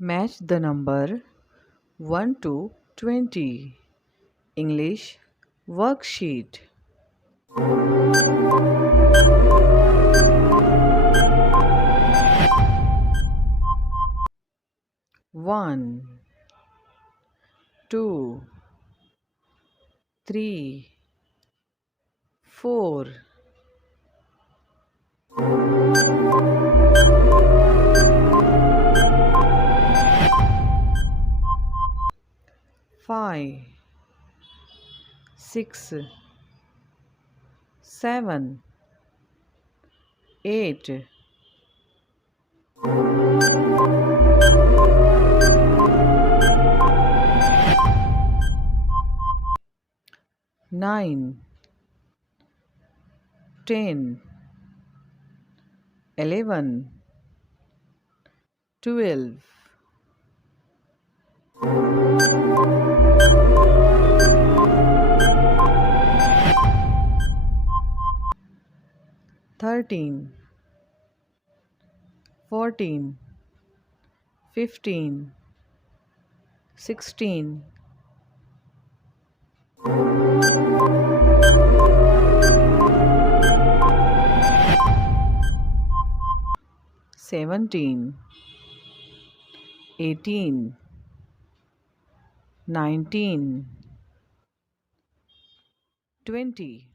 Match the number 1 to 20. English worksheet. 1, 2, 3, 4, 5, 6, 7, 8, 9, 10, 11, 12, 13, 14, 15, 16, 17, 18, 19, 20.